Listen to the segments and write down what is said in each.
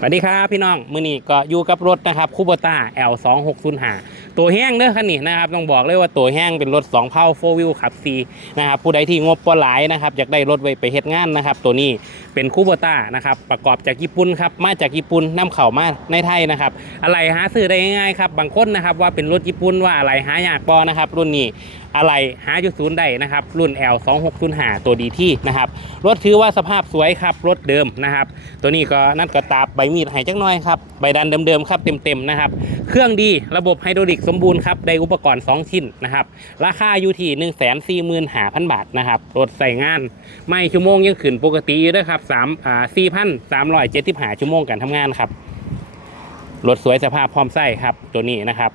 สวัสดีครับพี่น้อง มือนี้ก็อยู่กับรถนะครับคูโบต้า L 2 6 0 5 ตัวแห้งเด้อคันนี้นะครับต้องบอกเลยว่าตัวแห้งเป็นรถ2เผ่าโฟวิวขับซีนะครับผู้ใดที่งบปหลายนะครับอยากได้รถไว้ไปเฮ็ดงานนะครับตัวนี้เป็นคูโบต้านะครับประกอบจากญี่ปุ่นครับมาจากญี่ปุ่นนำเข้ามาในไทยนะครับอะไรหาซื้อได้ง่ายๆครับบางคนนะครับว่าเป็นรถญี่ปุ่นว่าอะไรหายากปอนะครับรุ่นนี้อะไรหาอยู่ศูนย์ได้นะครับ รุ่น L 2 6 0 5ตัวดีที่นะครับรถถือว่าสภาพสวยครับ รถเดิมนะครับ ตัวนี้ก็นั่นก็ตาบใบมีดให้จักน้อยครับใบดันเดิมๆครับเต็มๆนะครับ เครื่องดีระบบไฮดรอลิกสมบูรณ์ครับได้อุปกรณ์ 2 ชิ้นนะครับ ราคาอยู่ที่1 4 5 0 0 0 บาทนะครับรถใส่งาน ไม่ชั่วโมงยังขึ้นปกติอยู่ด้วยครับ3อ่า4,375ชั่วโมงการทำงานครับรถสวยสภาพพร้อมใส่ครับตัวนี้นะครับ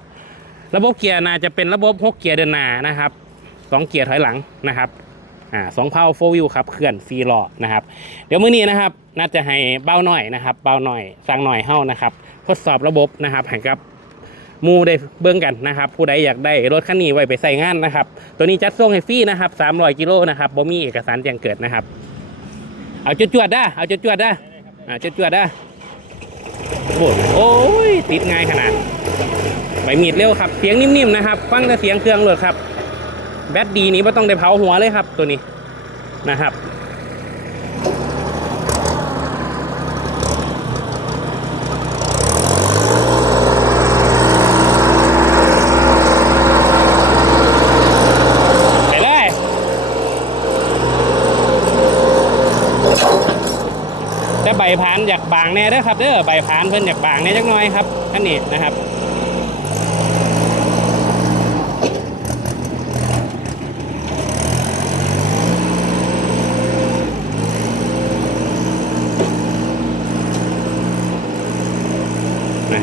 ระบบเกียร์นาจะเป็นระบบ6เกียร์เดินหน้านะครับสองเกียร์ถอยหลังนะครับอ่าสองเพาโฟวิวครับเคลื่อนซีล้อนะครับ เดี๋ยวมื้อนี้นะครับ น่าจะให้เบ้าหน่อยนะครับเบ้าหน่อยสั่งหน่อยเฮ้านะครับ ทดสอบระบบนะครับให้กับมูได้เบิ่งกันนะครับ ผู้ใดอยากได้รถคันนี้ไว้ไปใส่งานนะครับ ตัวนี้จัดส่งให้ฟรีนะครับ300กิโลนะครับบ่มีเอกสารแจ้งเกิดนะครับ เอาจุดจวดๆได้เอาจุดจวดๆได้อ่าจุดจวดๆได้โอ้ยโอ้ยติดง่ายขนาด ใบมีดเร็วครับ เสียงนิ่มๆนะครับ ฟังแต่เสียงเครื่องเลยครับ แบตดีนี้ไม่ต้องได้เผาหัวเลยครับ ตัวนี้นะครับ ไปเลย แต่ใบพานอยากบางแน่เด้อครับเด้อใบพานเพิ่นอยากบางแน่จักหน่อยครับอันนี้นะครับ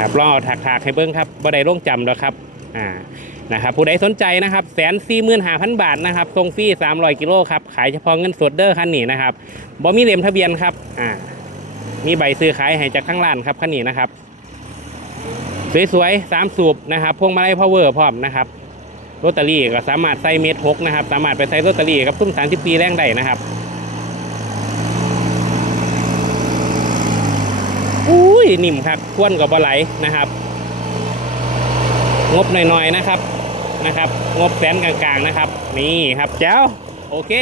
นะครับลองเอาถักให้เบิ้งครับบ่ได้ลงจำแล้วครับอ่านะครับผู้ใดสนใจนะครับแสนสี่หมื่นห้าพันบาทนะครับทรงฟรีสามร้อยกิโลครับขายเฉพาะเงินสดเด้อคันนี้นะครับบ่มีเล่มทะเบียนครับอ่ามีใบซื้อขายให้จากข้างร้านครับคันนี้นะครับ สวยๆสามสูบนะครับพวงมาลัยพาวเวอร์พร้อมนะครับลอตเตอรี่ก็สามารถใส่เมตรหกนะครับ สามารถไปใส่ลอตเตอรี่กับซุ้มสามสิบปีแรงได้นะครับอุ้ ยนิ่มครับควนกับบไหลนะครับ งบหน่อยๆนะครับนะครับ งบแสนกลางๆนะครับ นี่ครับเจ้าโอเค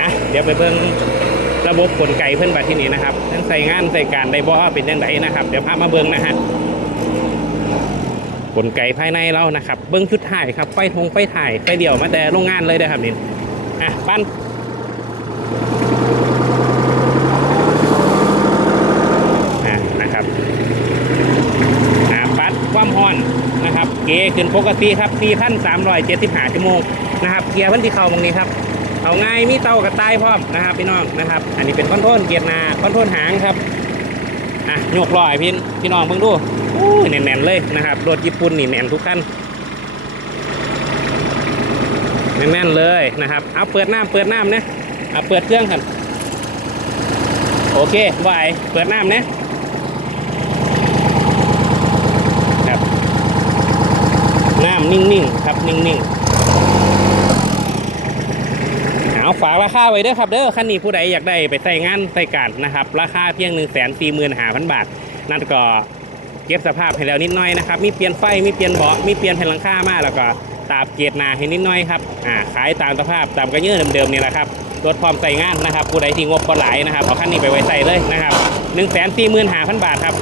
นะเดี๋ยวไปเบิ่งระบบกลไก่เพื่อนบัดที่นี่นะครับทั้งใส่งานใส่การได้บ่เป็นยังไงนะครับ เดี๋ยวพามาเบิ่งนะฮะกลไกภายในเรานะครับ เบิ่งชุดถ่ายครับไฟทงไฟถ่ายไฟเดี่ยวมาแต่โรงงานเลยนะครับนี่ อะปั้นอะนะครับอะปัดความห้อนนะครับ เกขึ้นปกติครับ4,375ชั่วโมงนะครับ เกียร์พันที่เข่าตรงนี้ครับเอาง่ายมีเตากระต่ายพร้อมนะครับพี่น้องนะครับ อันนี้เป็นคอนโทรลเกียร์นาคอนโทรลหางครับอะโยกลอยพี่พี่น้องเพิ่งดูอู้ยแน่นๆเลยนะครับรถญี่ปุ่นนี่แน่นทุกขั้น แน่นๆเลยนะครับ เอาเปิดน้ำเปิดน้ำนะเอาเปิดเครื่องกันโอเคบายเปิดน้ำนะครับน้ำนิ่งๆครับนิ่งๆเอาฝากราคาไว้เด้อครับเด้อคันนี้ผู้ใดอยากได้ไปใส่งานใส่การนะครับ ราคาเพียง1 4 4 5 0 0 0บาท นั่นก็เก็บสภาพให้แล้วนิดหน่อยนะครับ มีเปลี่ยนไฟ มีเปลี่ยนเบาะ มีเปลี่ยนแผ่นหลังคามาแล้วก็ ตาบเกียร์หนาให้นิดหน่อยครับอ่าขายตามสภาพตามกระเยื่อเดิมๆนี่แหละครับรถพร้อมใส่งานนะครับผู้ใดที่งบก็หลายนะครับเอาคันนี้ไปไว้ใส่เลยนะครับ1 4 4 5 0 0 0บาทครับ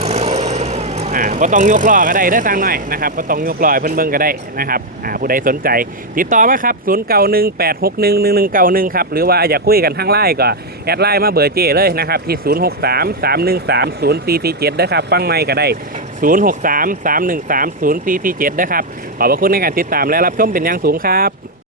อ่าก็ต้องยกล้อก็ได้ได้อทางหน่อยนะครับก็ต้องยกล้อให้เพิ่นเบิ่งก็ได้นะครับอ่าผู้ใดสนใจ ติดต่อมาครับ0 9 1 8 6 1 1 1 9 1ครับหรือว่าอยากคุยกันทางไลน์ก็แอดไลน์มาเบอร์เจเลยนะครับที่ 0 6 3 3 1 3 0 4 4 7นะครับฟังไม่ก็ได้ 0 6 3 3 1 3 0 4 4 7นะครับขอบพระคุณในการติดตามและรับชมเป็นอย่างสูงครับ